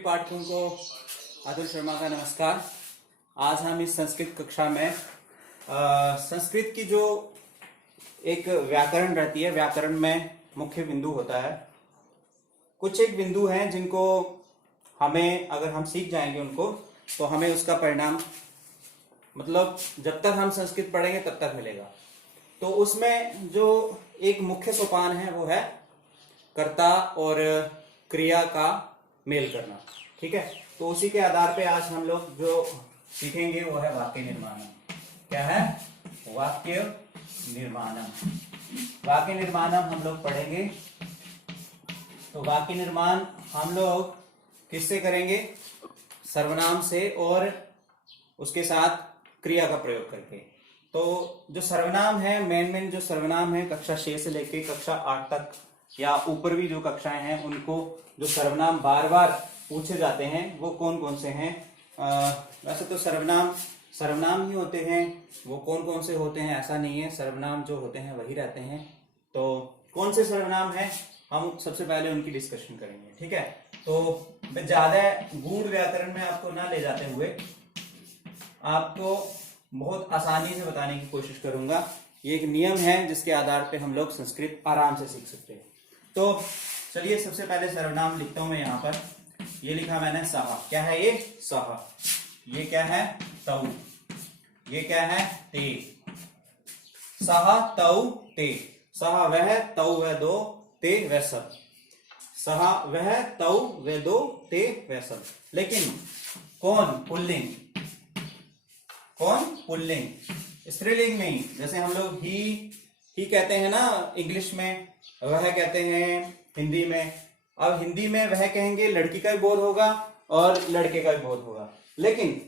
पाठकों को अतुल शर्मा का नमस्कार। आज हम इस संस्कृत कक्षा में संस्कृत की जो एक व्याकरण रहती है, व्याकरण में मुख्य बिंदु होता है। कुछ एक बिंदु हैं जिनको हमें अगर हम सीख जाएंगे उनको, तो हमें उसका परिणाम मतलब जब तक हम संस्कृत पढ़ेंगे तब तक मिलेगा। तो उसमें जो एक मुख्य सोपान है वो है कर्ता और क्रिया का मेल करना। ठीक है, तो उसी के आधार पे आज हम लोग जो सीखेंगे वो है वाक्य निर्माणम। क्या है? वाक्य निर्माणम। वाक्य निर्माणम हम लोग पढ़ेंगे। तो वाक्य निर्माण हम लोग किससे करेंगे? सर्वनाम से और उसके साथ क्रिया का प्रयोग करके। तो जो सर्वनाम है, मेन जो सर्वनाम है, कक्षा 6 से लेके कक्षा 8 तक या ऊपर भी जो कक्षाएं हैं उनको जो सर्वनाम बार बार पूछे जाते हैं वो कौन कौन से हैं? वैसे तो सर्वनाम ही होते हैं। वो कौन कौन से होते हैं ऐसा नहीं है, सर्वनाम जो होते हैं वही रहते हैं। तो कौन से सर्वनाम है हम सबसे पहले उनकी डिस्कशन करेंगे। ठीक है, तो मैं ज्यादा गूढ़ व्याकरण में आपको ना ले जाते हुए आपको बहुत आसानी से बताने की कोशिश करूंगा। ये एक नियम है जिसके आधार पे हम लोग संस्कृत आराम से सीख सकते हैं। तो चलिए सबसे पहले सर्वनाम लिखता हूं मैं यहाँ पर। ये लिखा मैंने सह। क्या है ये? सह। ये क्या है? तौ। ये क्या है? ते। सह तौ ते। सह वह, तौ वह दो, ते वह सब। सह वह, तौ वह दो, ते वह सब। लेकिन कौन? पुल्लिंग। कौन? पुल्लिंग, स्त्रीलिंग नहीं। जैसे हम लोग ही कहते हैं ना इंग्लिश में, वह कहते हैं हिंदी में। अब हिंदी में वह कहेंगे, लड़की का भी बोध होगा और लड़के का भी बोध होगा। लेकिन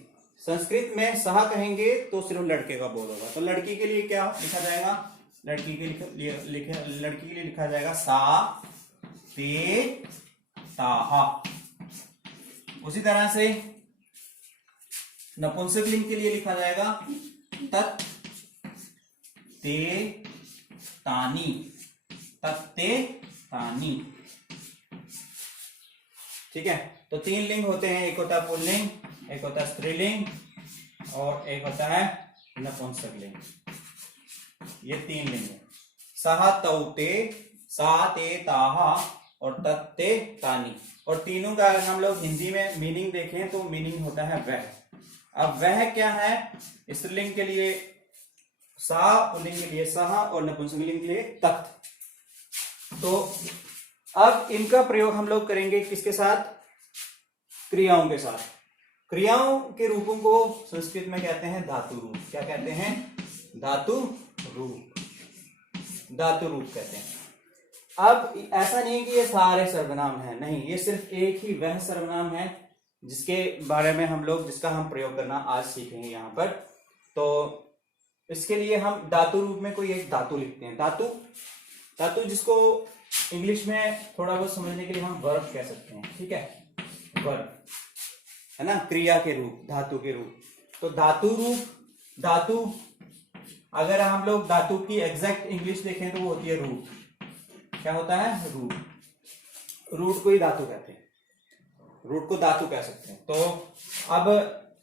संस्कृत में सह कहेंगे तो सिर्फ लड़के का बोध होगा। तो लड़की के लिए क्या लिखा जाएगा? लड़की के लिए लिखा जाएगा सा ते ताहा। उसी तरह से नपुंसकलिंग के लिए लिखा जाएगा तत् ते तानी। तत्ते तानी। ठीक है, तो 3 लिंग होते हैं। एक होता है पुल्लिंग, एक होता है स्त्रीलिंग और एक होता है नपुंसकलिंग। ये 3 लिंग है। सह तौ ते, सा ते ताहा और तत्ते तानी। और तीनों का अगर हम लोग हिंदी में मीनिंग देखें तो मीनिंग होता है वह। अब वह क्या है? स्त्रीलिंग के लिए सा, पुल्लिंग के लिए सह और नपुंसकलिंग के लिए तत्। तो अब इनका प्रयोग हम लोग करेंगे किसके साथ? क्रियाओं के साथ। क्रियाओं के रूपों को संस्कृत में कहते हैं धातु रूप। क्या कहते हैं? धातु रूप। धातु रूप कहते हैं। अब ऐसा नहीं है कि ये सारे सर्वनाम हैं, नहीं, ये सिर्फ एक ही वह सर्वनाम है जिसके बारे में हम लोग जिसका हम प्रयोग करना आज सीखेंगे यहाँ पर। तो इसके लिए हम धातु रूप में कोई एक धातु लिखते हैं। धातु जिसको इंग्लिश में थोड़ा बहुत समझने के लिए हम वर्ब कह सकते हैं। ठीक है, वर्ब है ना, क्रिया के रूप, धातु के रूप। तो धातु रूप, धातु अगर हम लोग धातु की एग्जैक्ट इंग्लिश देखें तो वो होती है रूट। क्या होता है? रूट। रूट को ही धातु कहते हैं, रूट को धातु कह सकते हैं। तो अब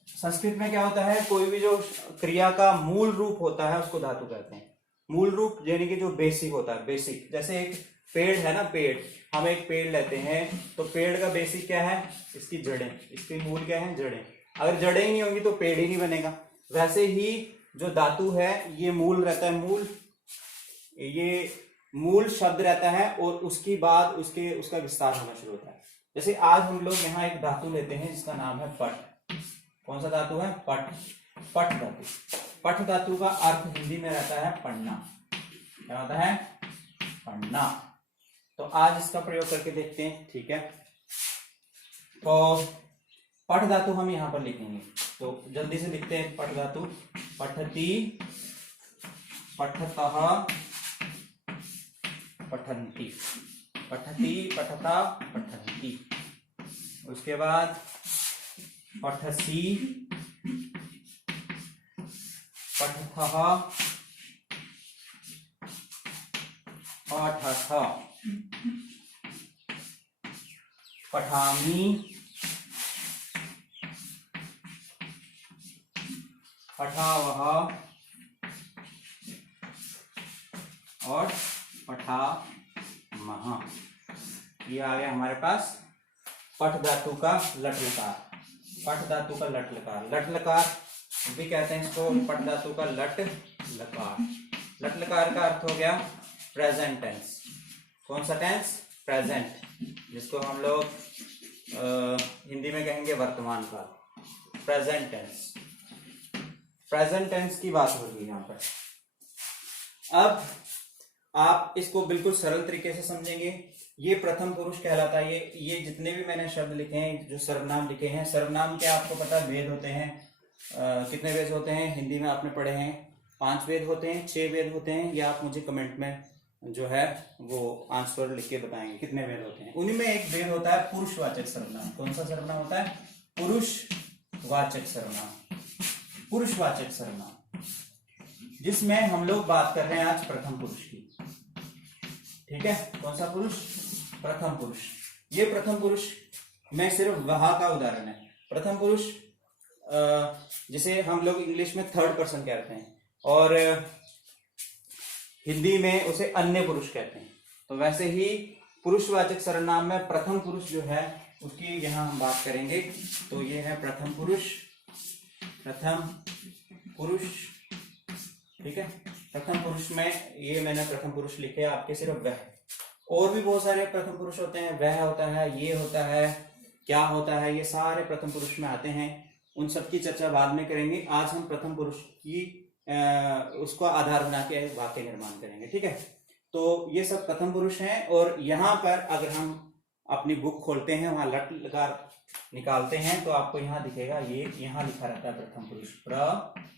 संस्कृत में क्या होता है, कोई भी जो क्रिया का मूल रूप होता है उसको धातु कहते हैं। मूल रूप यानी कि जो बेसिक होता है, बेसिक। जैसे एक पेड़ है ना, पेड़, हम एक पेड़ लेते हैं तो पेड़ का बेसिक क्या है? इसकी जड़ें। इसके मूल क्या है? जड़ें। अगर जड़ें ही नहीं होंगी तो पेड़ ही नहीं बनेगा। वैसे ही जो धातु है ये मूल रहता है, मूल, ये मूल शब्द रहता है और उसकी बाद उसका विस्तार होना शुरू होता है। जैसे आज हम लोग यहाँ एक धातु लेते हैं जिसका नाम है पट। कौन सा धातु है? पट। पट धातु। पट धातु का अर्थ हिंदी में रहता है पढ़ना। क्या होता है? पढ़ना। तो आज इसका प्रयोग करके देखते हैं। ठीक है, तो पठ धातु हम यहां पर लिखेंगे, तो जल्दी से लिखते हैं पठ धातु। पठति, पठतः, पठन्ति। पठति, पठता, पठन्ति। उसके बाद पठसि, पठथः, पठथ, पठामि, पठावह और पठामह। ये आ गया हमारे पास पठ धातु का लट लकार। पठ धातु का लट लकार, लट लकार भी कहते हैं इसको, पठ धातु का लट लकार। लट लकार का अर्थ हो गया प्रेजेंट टेंस। कौन सा टेंस? प्रेजेंट, जिसको हम लोग हिंदी में कहेंगे वर्तमान काल, प्रेजेंट टेंस। प्रेजेंट टेंस की बात हो रही है यहाँ पर। अब आप इसको बिल्कुल सरल तरीके से समझेंगे। ये प्रथम पुरुष कहलाता है। ये जितने भी मैंने शब्द लिखे हैं, जो सर्वनाम लिखे हैं, सर्वनाम के आपको पता है वेद होते हैं। कितने वेद होते हैं? हिंदी में आपने पढ़े हैं 5 वेद होते हैं, 6 वेद होते हैं। या आप मुझे कमेंट में जो है वो आंसर लिख के बताएंगे कितने वेद होते हैं। उन्हीं में एक वेद होता है पुरुषवाचक सर्वनाम। कौन सा सर्वनाम होता है? पुरुषवाचक सर्वनाम। पुरुषवाचक सर्वनाम, जिसमें हम लोग बात कर रहे हैं आज प्रथम पुरुष की। ठीक है, कौन सा पुरुष? प्रथम पुरुष। ये प्रथम पुरुष में सिर्फ वह का उदाहरण है। प्रथम पुरुष जिसे हम लोग इंग्लिश में थर्ड पर्सन कहते हैं और हिंदी में उसे अन्य पुरुष कहते हैं। तो वैसे ही पुरुषवाचक सर्वनाम में प्रथम पुरुष जो है उसकी यहां हम बात करेंगे। तो ये है प्रथम पुरुष, प्रथम पुरुष। ठीक है, प्रथम पुरुष में ये मैंने प्रथम पुरुष लिखे आपके सिर्फ वह। और भी बहुत सारे प्रथम पुरुष होते हैं, वह होता है, ये होता है, क्या होता है, ये सारे प्रथम पुरुष में आते हैं। उन सब की चर्चा बाद में करेंगे। आज हम प्रथम पुरुष की उसको आधार बना के वाक्य निर्माण करेंगे। ठीक है, तो ये सब प्रथम पुरुष हैं। और यहाँ पर अगर हम अपनी बुक खोलते हैं, वहां लट लकार निकालते हैं तो आपको यहाँ दिखेगा, ये यहाँ लिखा रहता है प्रथम पुरुष, प्र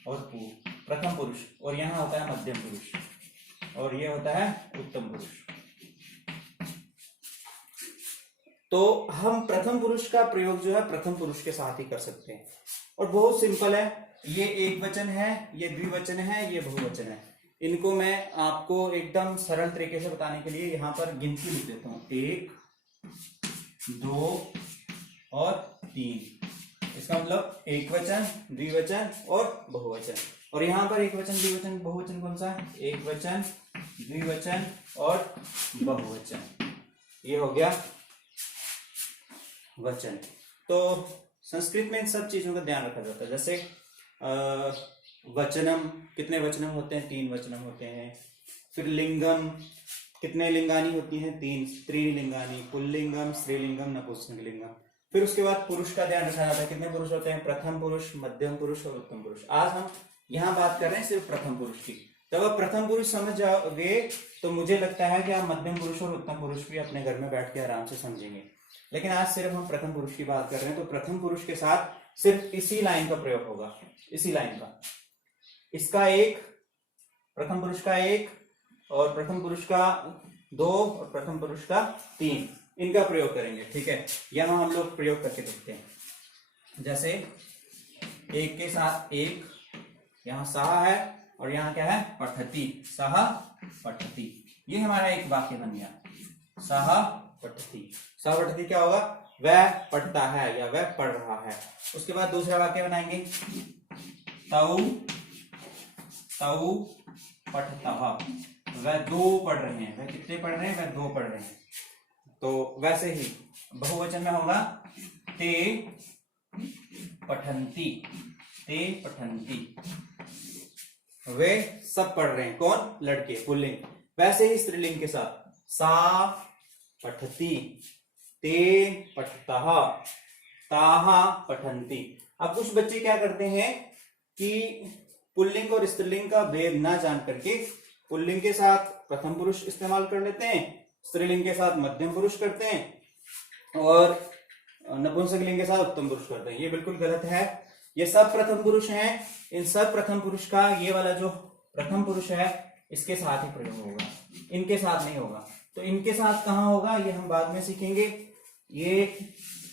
और पू, प्रथम पुरुष। और यहाँ होता है मध्यम पुरुष और ये होता है उत्तम पुरुष। तो हम प्रथम पुरुष का प्रयोग जो है प्रथम पुरुष के साथ ही कर सकते हैं और बहुत सिंपल है। ये एक वचन है, ये द्विवचन है, ये बहुवचन है। इनको मैं आपको एकदम सरल तरीके से बताने के लिए यहाँ पर गिनती लिख देता हूँ, 1, 2 और 3। इसका मतलब एक वचन, द्विवचन और बहुवचन। और यहाँ पर एक वचन, द्विवचन, बहुवचन कौन सा है? एक वचन, द्विवचन और बहुवचन। ये हो गया वचन। तो संस्कृत में इन सब चीजों का ध्यान रखा जाता है। जैसे वचनम, कितने वचनम होते हैं? 3 वचनम होते हैं। फिर लिंगम, कितने लिंगानी होती हैं? 3, स्त्रीलिंगानी, पुल्लिंगम, स्त्रीलिंगम, नपुंसकलिंगम। फिर उसके बाद पुरुष का ध्यान रखा जाता है। कितने पुरुष होते हैं? प्रथम पुरुष, मध्यम पुरुष और उत्तम पुरुष। आज हम यहाँ बात कर रहे हैं सिर्फ प्रथम पुरुष की। जब आप प्रथम पुरुष समझ जाओगे तो मुझे लगता है कि आप मध्यम पुरुष और उत्तम पुरुष भी अपने घर में बैठ के आराम से समझेंगे। लेकिन आज सिर्फ हम प्रथम पुरुष की बात कर रहे हैं, तो प्रथम पुरुष के साथ सिर्फ इसी लाइन का प्रयोग होगा, इसी लाइन का। इसका 1, प्रथम पुरुष का 1 और प्रथम पुरुष का 2 और प्रथम पुरुष का 3, इनका प्रयोग करेंगे। ठीक है, यहां हम लोग प्रयोग करके देखते हैं। जैसे 1 के साथ 1, यहां सहा है और यहां क्या है? पठती, सहा पठती। ये हमारा एक वाक्य बन गया, सहा पठती। सहा पठती क्या होगा? वह पढ़ता है या वह पढ़ रहा है। उसके बाद दूसरा वाक्य बनाएंगे, तौ तौ पठतः, वह 2 पढ़ रहे हैं। वह कितने पढ़ रहे हैं? वह 2 पढ़ रहे हैं। तो वैसे ही बहुवचन में होगा, ते पठन्ति, ते पठन्ति, वे सब पढ़ रहे हैं। कौन? लड़के, पुल्लिंग। वैसे ही स्त्रीलिंग के साथ, सा पठती, ते पठतः, ताः पठन्ति। अब कुछ बच्चे क्या करते हैं कि पुल्लिंग और स्त्रीलिंग का भेद ना जान करके पुल्लिंग के साथ प्रथम पुरुष इस्तेमाल कर लेते हैं, स्त्रीलिंग के साथ मध्यम पुरुष करते हैं और नपुंसकलिंग के साथ उत्तम पुरुष करते हैं। ये बिल्कुल गलत है। ये सब प्रथम पुरुष हैं। इन सब प्रथम पुरुष का ये वाला जो प्रथम पुरुष है इसके साथ ही प्रयोग होगा, इनके साथ नहीं होगा। तो इनके साथ कहाँ होगा ये हम बाद में सीखेंगे। ये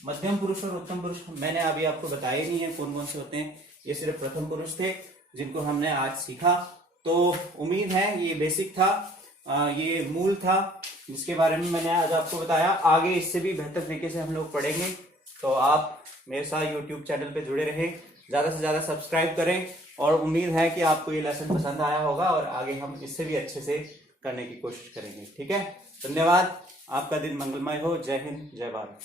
मध्यम पुरुष और उत्तम पुरुष मैंने अभी आपको बताया नहीं है कौन कौन से होते हैं। ये सिर्फ प्रथम पुरुष थे जिनको हमने आज सीखा। तो उम्मीद है ये बेसिक था, ये मूल था जिसके बारे में मैंने आज आपको बताया। आगे इससे भी बेहतर तरीके से हम लोग पढ़ेंगे। तो आप मेरे साथ YouTube चैनल पे जुड़े रहें, ज़्यादा से ज़्यादा सब्सक्राइब करें और उम्मीद है कि आपको ये लेसन पसंद आया होगा और आगे हम इससे भी अच्छे से करने की कोशिश करेंगे। ठीक है, धन्यवाद। आपका दिन मंगलमय हो। जय हिंद, जय भारत।